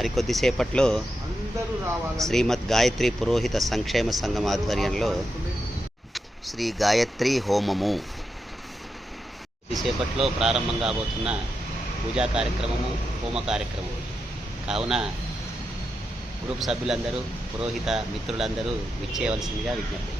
మరికొద్దిసేపట్లో శ్రీమద్ గాయత్రి పురోహిత సంక్షేమ సంఘం ఆధ్వర్యంలో శ్రీ గాయత్రి హోమము కొద్దిసేపట్లో ప్రారంభం కాబోతున్న పూజా కార్యక్రమము, హోమ కార్యక్రమం కావున గ్రూప్ సభ్యులందరూ, పురోహిత మిత్రులందరూ విచ్చేయవలసిందిగా విజ్ఞప్తి.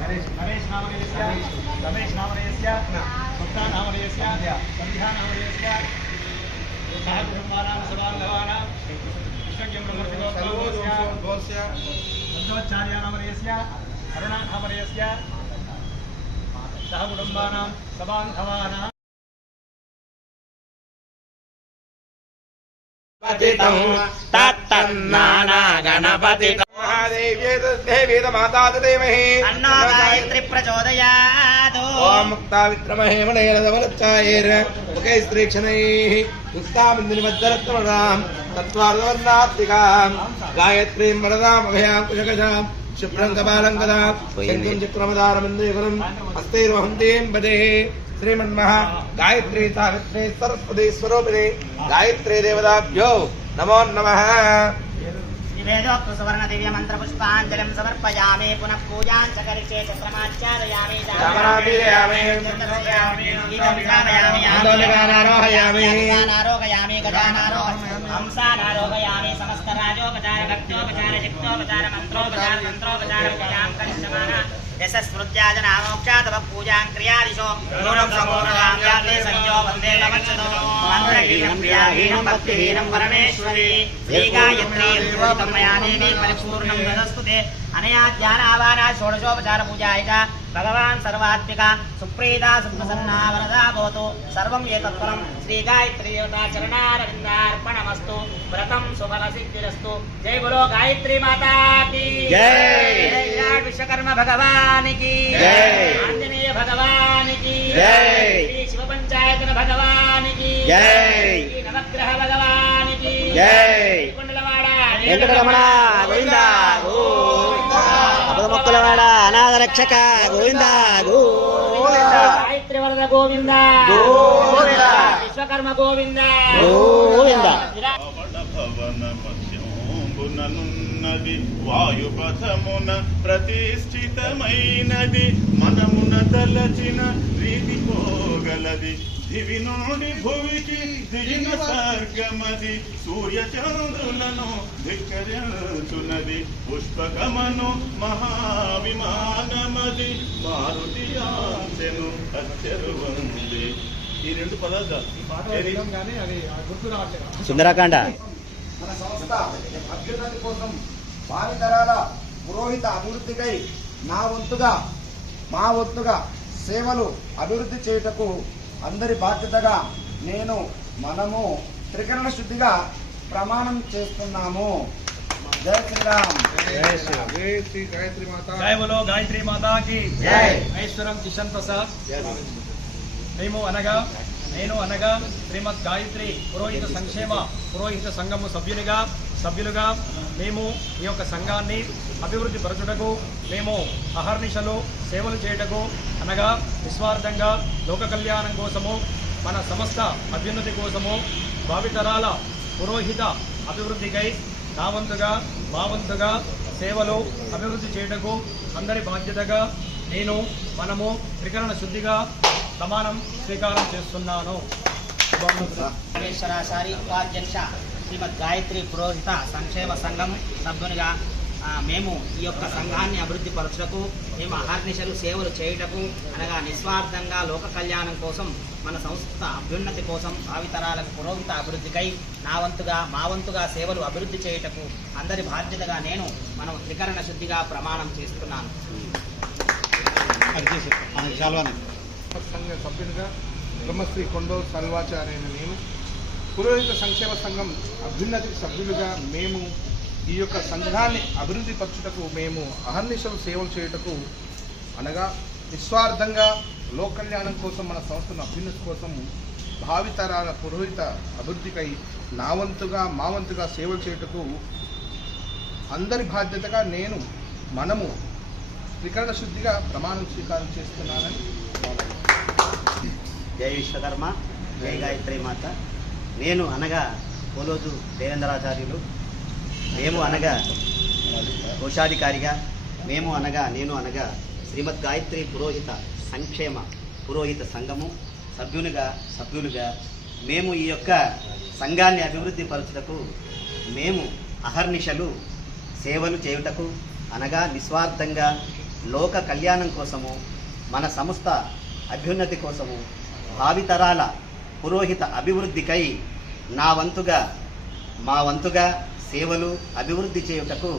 नरेश नामधेयस्य रमेश नामधेयस्य सत्ता नामधेयस्य संध्या नामधेयस्य सह कुटुम्बानां सभागवानां कृष्णज्ञं ब्रह्मर्षिगोत्रोस्य सन्तोच्चार्य नामधेयस्य अरुणा नामधेयस्य सह कुटुम्बानां सभागवानां पतितं तत्तन्नाना गणपतितं देवी माता देवहि अन्नो गायत्री प्रचोदयात् ओम मुक्ता विक्रमहे मणेन धवलच्चायैर् मुखे स्त्रीक्षणैः युक्तामिन्दनिमज्जरत्वमणां तत्त्वार्धवर्णात्मिकां गायत्रीं वरदां अभयां कुशकशां शुभ्रं कपालं कदां शङ्खं चक्रमदारमिन्द्रियकरं हस्तैर्वहन्तीं भजे श्रीमन्महा गायत्री सावित्री सरस्वती स्वरूपिणी गायत्री देवताभ्यो नमो नमः. वेदोक्त सुवर्ण दिव्य मंत्र पुष्पांजलिं समर्पयामि पुनः पूजां च करिष्ये चक्रमाचारयामि दामनाभिरयामि आरोहयामि गजानारोहयामि हंसानारोहयामि समस्त राजोपचार भक्तोपचार चित्तोपचार मंत्रोपचार तंत्रोपचार पूजां करिष्यामि यशस्मृत्याजनामोक्षात् पूजां क्रियादिशो गुणं संपूर्णां याते संयो वन्दे नमच्छतो मन्त्रहीनं क्रियाहीनं भक्तिहीनं परमेश्वरी श्रीगायत्री पूजितं मया देवी परिपूर्णं तदस्तुते अनया ध्यानावाना षोडशोपचार पूजायिता भगवान् सर्वात्मिका सुप्रीता सुप्रसन्ना वरदा भवतु सर्वं एतत्फलं श्रीगायत्री देवता चरणारविन्दार्पणमस्तु व्रतं सुफलसिद्धिरस्तु. जय बोलो गायत्री माता की जय. विश्वकर्मा भगवान की जय. आंजनेय भगवान की जय. श्री शिव पंचायतन भगवान की जय. नवग्रह भगवान की जय. कुंडलवाड़ा वेंकटरमण गोविंदा गोविंदा. अपदमुक्कुलवाड़ा अनाथ रक्षक गोविंदा गोविंदा. गायत्री वरद गोविंदा गोविंदा. विश्वकर्मा गोविंदा गोविंदा. నది వాయుపథమున ప్రతిష్ఠితమైనది మనమున తలచిన రీతి పోగలది దివి నుండి భువికి దిగిన స్వర్గమది సూర్యచంద్రులను ధిక్కరించున్నది పుష్పకమను మహావిమానమది మారుతి ఆంచెను అచ్చరువంది. ఈ రెండు పదార్థాలు సుందరకాండ మన సంస్థ అభ్యున్నతి కోసం భావితరాల పురోహిత అభివృద్ధికై మా వంతుగా సేవలు అభివృద్ధి చేయుటకు అందరి బాధ్యతగా మనము త్రికరణ శుద్ధిగా ప్రమాణం చేస్తున్నాము. జై శ్రీరామ్. जय श्री गायत्री माता. जय बोलो गायत्री माता की जय. महेश्वरम కిషన్ ప్రసాద్. నేను అనగా శ్రీమద్ గాయత్రి పురోహిత సంక్షేమ పురోహిత సంఘము సభ్యులుగా మేము ఈ యొక్క సంఘాన్ని అభివృద్ధి పరచుటకు మేము అహర్నిశలు సేవలు చేయుటకు అనగా నిస్వార్థంగా లోక కళ్యాణం కోసము మన సమస్త అభ్యున్నతి కోసము భావితరాల పురోహిత అభివృద్ధికై మా వంతుగా సేవలు అభివృద్ధి చేయుటకు అందరి బాధ్యతగా మనము త్రికరణ శుద్ధిగా ప్రమాణం స్వీకారం చేస్తున్నాను. రామేశ్వరాచారి ఉపాధ్యక్ష శ్రీమద్ గాయత్రి పురోహిత సంక్షేమ సంఘం సభ్యునిగా మేము ఈ యొక్క సంఘాన్ని అభివృద్ధి పరచుటకు మేము అహర్నిశలు సేవలు చేయుటకు అనగా నిస్వార్థంగా లోక కళ్యాణం కోసం మన సంస్థ అభ్యున్నతి కోసం భావితరాలకు పురోహిత అభివృద్ధికై మా వంతుగా సేవలు అభివృద్ధి చేయుటకు అందరి బాధ్యతగా మనం త్రికరణ శుద్ధిగా ప్రమాణం చేస్తున్నాను. సంఘ సభ్యునిగా బ్రహ్మశ్రీ కొండూరు సర్వాచార్య నేను పురోహిత సంక్షేమ సంఘం అభ్యున్నతి సభ్యులుగా మేము ఈ యొక్క సంఘాన్ని అభివృద్ధి పరచుటకు మేము అహర్నిశలు సేవలు చేయుటకు అనగా నిస్వార్థంగా లోక కళ్యాణం కోసం మన సంస్థను అభ్యున్నతి కోసం భావితరాల పురోహిత అభివృద్ధికై నా వంతుగా మా వంతుగా సేవలు చేయుటకు అందరి బాధ్యతగా మనము త్రికరణ శుద్ధిగా ప్రమాణం స్వీకారం చేస్తున్నానని. జై విశ్వకర్మ, జై గాయత్రి మాత. నేను అనగా పోలోజు దేవేంద్రాచార్యులు, మేము అనగా కోశాధికారిగా, నేను అనగా శ్రీమద్ గాయత్రి పురోహిత సంక్షేమ పురోహిత సంఘము సభ్యులుగా మేము ఈ యొక్క సంఘాన్ని అభివృద్ధి పరచుటకు మేము అహర్నిశలు సేవలు చేయుటకు అనగా నిస్వార్థంగా లోక కళ్యాణం కోసము మన సంస్థ అభ్యున్నతి కోసము భావితరాల పురోహిత అభివృద్ధికై మా వంతుగా సేవలు అభివృద్ధి చేయుటకు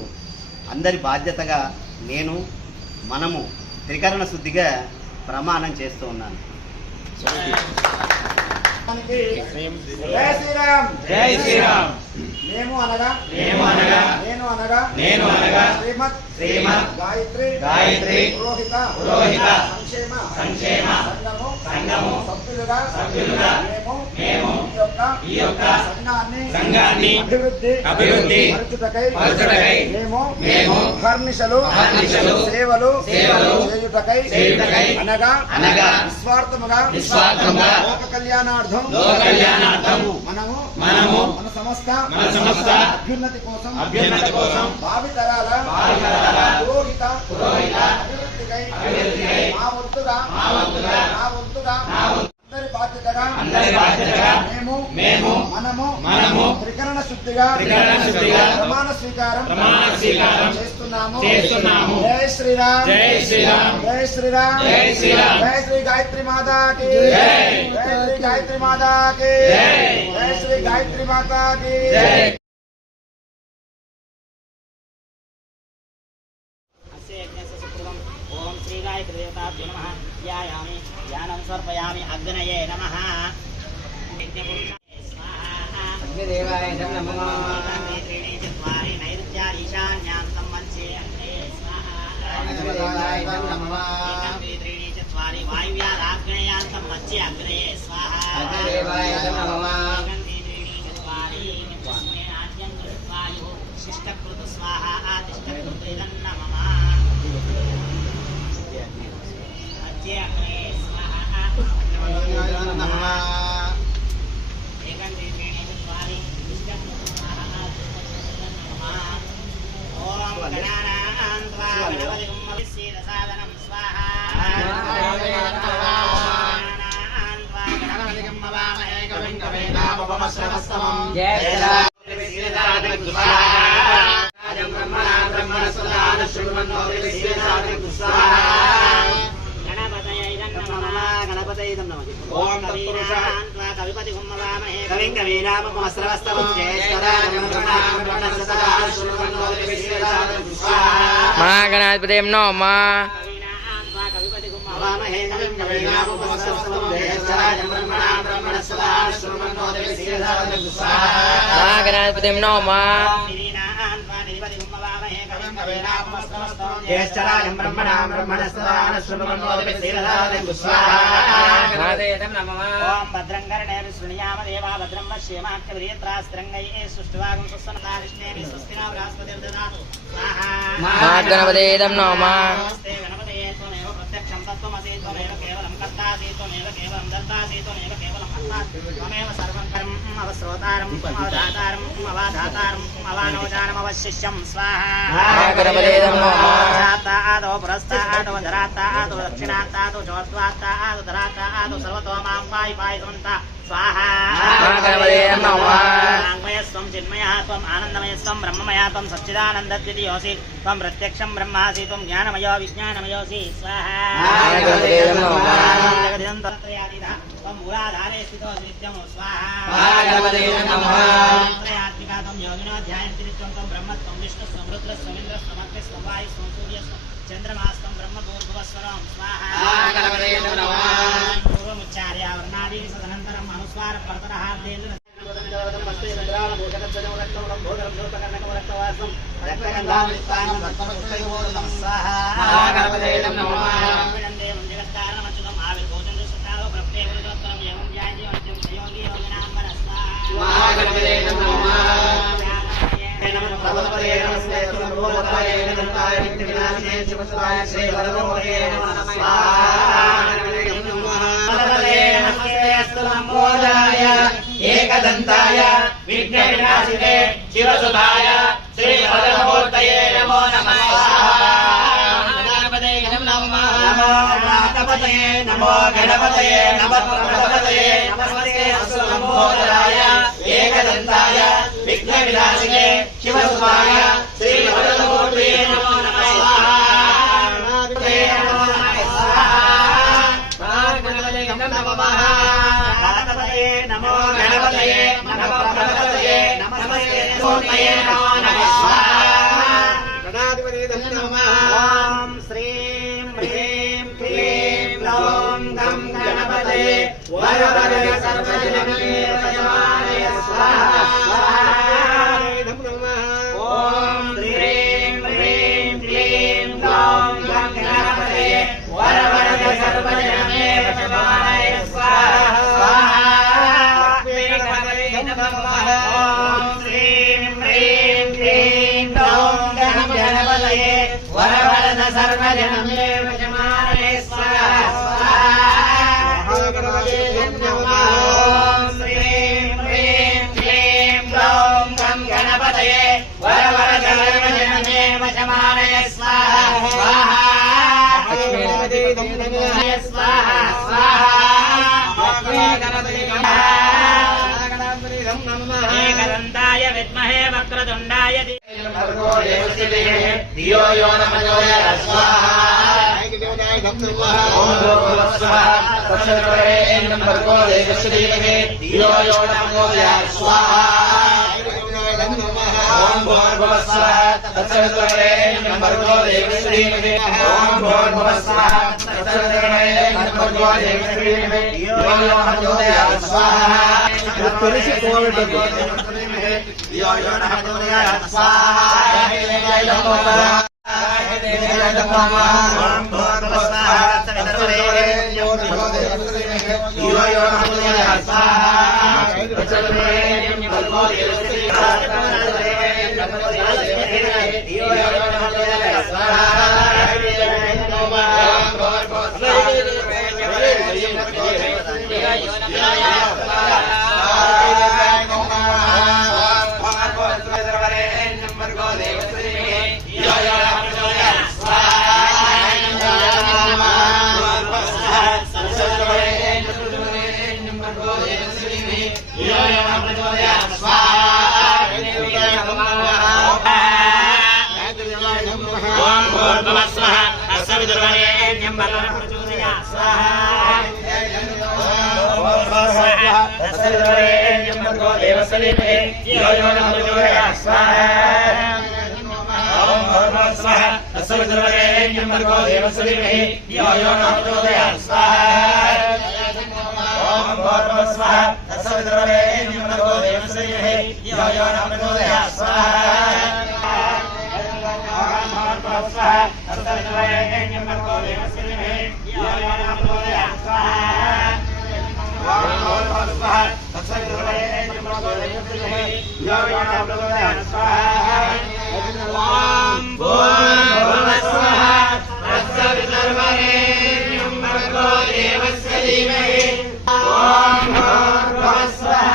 అందరి బాధ్యతగా మనము త్రికరణ శుద్ధిగా ప్రమాణం చేస్తూ ఉన్నాను. జై శ్రీరామ్. జై శ్రీరామ్. నేను అనగా శ్రీమద్ గాయత్రి పురోహిత సంక్షేమ సంఘము సభ్యులుగా మేము ఈ యొక్క సంఘాన్ని అభివృద్ధి పరచుటకై మేము అహర్నిశలు సేవలు చేయుటకై అనగా నిస్వార్థముగా లోక కళ్యాణార్థం మనము మన సంస్థ అభ్యున్నతి కోసం భావితరాల పురోహిత అభివృద్ధికై మా వంతుగా అందరి బాధ్యతగా మనము త్రికరణ శుద్ధిగా ప్రమాణ స్వీకారం చేస్తున్నాము. జై శ్రీరామ్. జై శ్రీ గాయత్రి మాతాకి. జై శ్రీ గాయత్రి మాతాకి. జై శ్రీ గాయత్రి మాతాకి. ఓం శ్రీ గాయత్రి దేవతాభ్యో నమః. ధ్యాయామి ధ్యానం సమర్పయామి. అగ్నయే నమః. అగ్నిదేవాయ నమః. చత్వారి నైరుత్యాది ఈశాన్యాం సంవంచే అగ్నయే స్వాహా. అగ్నిదేవాయ నమః. చత్వారి వాయువ్యాదాగ్నేయాం సంవంచే అగ్నయే స్వాహా. అగ్నిదేవాయ నమః. చత్వారి తస్మైనాద్యం వాయు శిష్టకృత స్వాహా. ఆతిష్టకృత ఇదన్నమః. అగ్నయే స్వాహా. నమః. మహాగణాధిపతి నమః. మహాగణాధిపతి నమః. జ్యేష్ఠరాజం బ్రహ్మణాం బ్రహ్మణస్పదాన శృణ్వన్నోతిభిశ్రీరసాదనం ఓం భద్రం కర్ణేభిः శృణుయామ దేవా భద్రం పశ్యేమాక్షభిర్యత్రాస్త్రంగైః సృష్టివాగం సుస్సన్నదారిష్ణేభిः స్వస్తినా బృహస్పతిర్దదాతు స్వాహా. మహాగణపతే నమః. నమస్తే గణపతయే త్వమేవ ప్రత్యక్షం తత్వమసి త్వమేవ కేవలం కర్తాసి త్వమేవ కేవలం దర్తాసి త్వమేవ కేవలం హస్తాసి త్వమేవ సర్వం కర్మ అవశ్రోతారం అవధాతారం అవాధాతారం అవానోజానం అవశిష్యం స్వాహా. మహాగణపతే నమః. ఆదో పురస్తాదో ధరాతాదో దక్షిణాతాదో చోర్ధ్వాతాదో ధరాతాదో సర్వతో మాం పాయి పాయిసంత స్వాహా. మహాగణపతే నమః. వాంగ్మయస్వం చిన్మయస్వం ఆనందమయస్వం బ్రహ్మమయస్వం సచ్చిదానందద్వితీయోసి త్వం ప్రత్యక్షం బ్రహ్మాసి త్వం జ్ఞానమయో విజ్ఞానమయోసి స్వాహా. మహాగణపతే నమః. జగదిదం తత్రయాతీతః త్వం మూలాధారే స్థితో నిత్యము స్వాహా. మహాగణపతే నమః. త్రయాత్మికా త్వం యోగినో ధ్యాయంతి నిత్యం త్వం బ్రహ్మత్వం విష్ణుస్వం రుద్రస్వం ఇంద్రస్వం అగ్నిస్వం వాయుస్వం సూర్యస్వం చంద్రమాస్తం బ్రహ్మ భూర్భువస్వరం స్వాహా. మహాగణపతే నమః. పూర్వముచ్చార్య వర్ణాని ఆది సదనంతరం అనుస్వార పరతరహార్దేంద్ర एकदंताय विघ्नविनाशिने शिवसुताय श्रीभद्रमूर्तये नमो नमः। गणपतये नमो गणपतये नमो गणपतये नमः गणपतये नमस्ते अस्तुलंबोदराय एकदंताय विघ्नविनाशिने शिवसुताय श्रीभद्रमूर्तये नमो नमः। नमो गणपतये नमो गणपतये नमस्ते सोमये नमो नमः। गणाधिपतये नमः। ओम श्रीं ह्रीं क्लीं ग्लौं गं गणपतये वरवरद सर्वजनमे वजमानय स्वाहा। ओम श्रीं ह्रीं क्लीं ग्लौं गं गणपतये वरवरद सर्वजनमे वजमानय स्वाहा। ओम श्रीं ह्रीं क्लीं ग्लौं गं गणपतये वरवरद सर्वजनमे वजमानय स्वाहा। ओम श्रीं ह्रीं क्लीं ग्लौं गं गणपतये वरवरद सर्वजनमे वजमानय स्वाहा। एकदंताय विद्महे वक्रतुंडाय धियो यो नः प्रचोदयात् स्वाहा। ओम तत्सवितुर्वरेण्यं भर्गो देवस्य धीमहि धियो यो नः प्रचोदयात् स्वाहा। ओम भूर्भुवः स्वः तत्सवितुर्वरेण्यं भर्गो देवस्य धीमहि ओम भूर्भुवः स्वः तत्सवितुर्वरेण्यं भर्गो देवस्य धीमहि धियो यो नः प्रचोदयात् स्वाहा। धियो यो नः प्रचोदयात् स्वाहा। ओम भूर्भुवः स्वः तत्सवितुर्वरेण्यं भर्गो देवस्य धीमहि धियो यो नः प्रचोदयात् स्वाहा। तत्सवितुर्वरेण्यं भर्गो देवस्य धीमहि धियो यो नः प्रचोदयात् स्वाहा। ओम भूर्भुवः स्वः तत्सवितुर्वरेण्यं भर्गो प्रचोदयात् स्वाहा। तत्सवितुर्वरेण्यं भर्गो देवस्य धीमहि धियो यो नः प्रचोदयात् स्वाहा। ओम भूर्भुवः स्वः तत्सवितुर्वरेण्यं भर्गो देवस्य धीमहि धियो यो नः प्रचोदयात् स्वाहा। ओम भूर्भुवः स्वः तत्सवितुर्वरेण्यं भर्गो देवस्य धीमहि धियो यो नः प्रचोदयात् स्वाहा। तत्सवितुर्वरेण्यं भर्गो देवस्य धीमहि धियो यो नः प्रचोदयात् स्वाहा। ओम भूर्भुवः स्वः तत्सवितुर्वरेण्यं भर्गो देवस्य धीमहि धियो यो नः प्रचोदयात् स्वाहा। ओम भूर्भुवः स्वः तत्सवितुर्वरेण्यं भर्गो देवस्य धीमहि ओम भूर्भुवः स्वः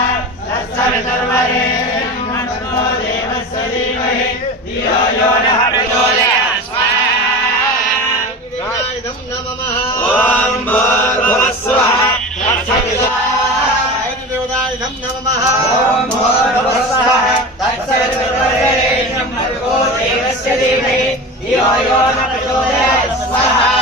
तत्सवितुर्वरेण्यं भर्गो देवस्य धीमहि धियो यो नः प्रचोदयात् स्वाहा। ओम भूर्भुवः स्वः तत्सवितुर्वरेण्यं भर्गो देवस्य धीमहि धियो यो नः प्रचोदयात् स्वाहा।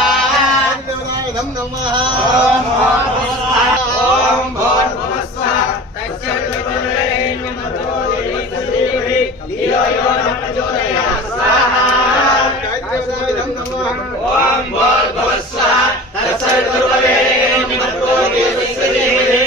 ओम भूर्भुवः स्वः तत्सवितुर्वरेण्यं भर्गो देवस्य धीमहि धियो यो नः प्रचोदयात् स्वाहा। ओम भूर्भुवः स्वः तत्सवितुर्वरेण्यं भर्गो देवस्य धीमहि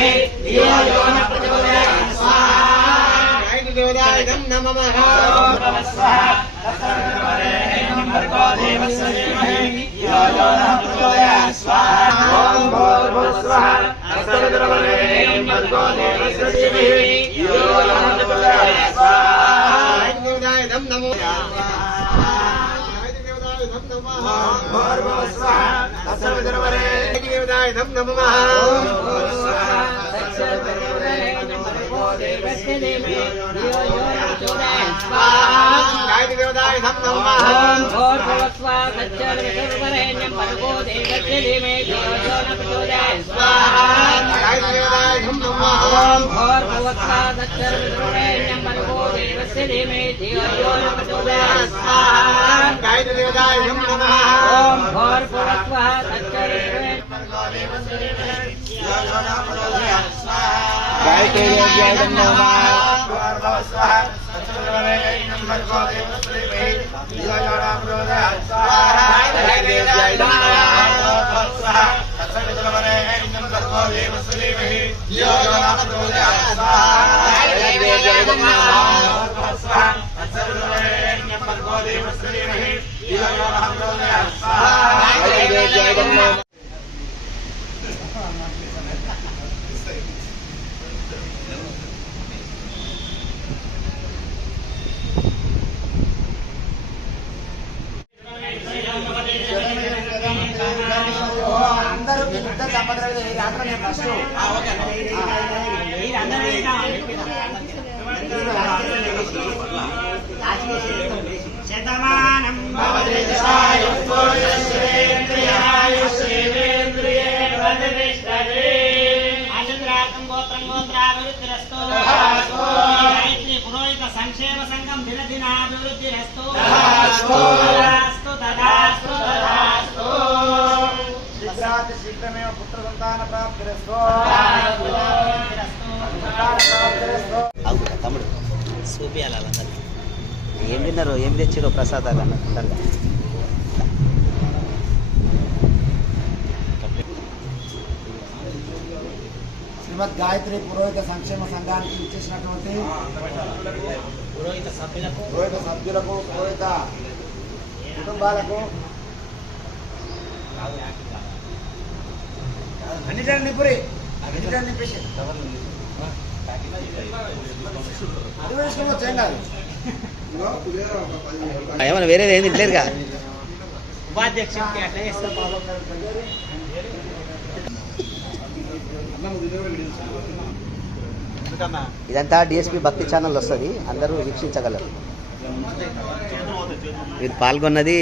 धीमहि धियो यो न प्रचोदयात् स्वाहा गायत्री देवताय नमः ओम नमः तत्सवितुर्वरेण्यं भर्गो देवस्य धीमहि धियो यो न प्रचोदयात् स्वाहा ओम भूर्भुवस्सुवः तत्सवितुर्वरेण्यं भर्गो देवस्य धीमहि धियो यो न प्रचोदयात् स्वाहा गायत्री देवताय नमः गायत्री देवताय नमः भूर्भुवस्सुवः तत्सवितुर्वरेण्यं देवताय नमः ओम भूर्भुवस्सुवः तत्सवितुर्वरेण्यं भर्गो देवस्य धीमहि धियो यो न प्रचोदयात् स्वाहा गायत्री देवताय नमः ओम भूर्भुवस्सुवः तत्सवितुर्वरेण्यं भर्गो देवस्य धीमहि धियो यो न प्रचोदयात् स्वाहा गायत्री देवताय नमः ओम भूर्भुवस्सुवः तत्सवितुर्वरेण्यं भर्गो देवस्य धीमहि धियो यो न प्रचोदयात् स्वाहा गायत्री देवताय नमः ओम भूर्भुवस्सुवः तत्सवितुर्वरेण्यं भर्गो देवस्य धीमहि धियो यो न प्रचोदयात् स्वाहा गायत्री देव्याय नमः भूर्भुवस्सुवः तत्सवितुर्वरेण्यं भर्गो देवस्य धीमहि धियो यो न प्रचोदयात् स्वाहा गायत्री देव्याय नमः भूर्भुवस्सुवः तत्सवितुर्वरेण्यं भर्गो देवस्य धीमहि धियो यो न प्रचोदयात् स्वाहा गायत्री देव्याय नमः भूर्भुवस्सुवः तत्सवितुर्वरेण्यं भर्गो देवस्य धीमहि धियो यो न प्रचोदयात् स्वाहा गायत्री देव्याय नमः అందరూ పెద్ద దంపతులు రాత్రి నేను ఫస్ట్ శతమానం భవతి శతాయుష్యేంద్రియాయుష్యేంద్రియే వదతిష్టతే ఆశుద్రాకం గోత్రం గోత్రాభివృద్ధిరస్తు గాయత్రి పురోహిత సంక్షేమ సంఘం దినదినాభివృద్ధిరస్తు తదాస్తు తదాస్తు తదాస్తు శీఘ్రాతి శీఘ్రమేవ పుత్ర సంతాన ప్రాప్తిరస్తు తమ్ముడు చూపియాలి వాళ్ళందరికీ ఏం తిన్నారు ఏం తెచ్చిరో ప్రసాదాలు అన్న శ్రీమద్ గాయత్రి పురోహిత సంక్షేమ సంఘానికి ఇచ్చేసినటువంటి పురోహిత సభ్యులకు పురోహిత సభ్యులకు పురోహిత కుటుంబాలకు అన్నిటిని నిపురి అన్నిటిని నింపేసి అది వేసుకోవచ్చు ఏం కాదు ఏమన్నా వేరేది ఏం తింటలేరుగా ఉపాధ్యక్షుడికి అట్లా చేస్తారు ఇదంతా డిఎస్పి భక్తి ఛానల్ వస్తుంది అందరూ వీక్షించగలరు మీరు పాల్గొన్నది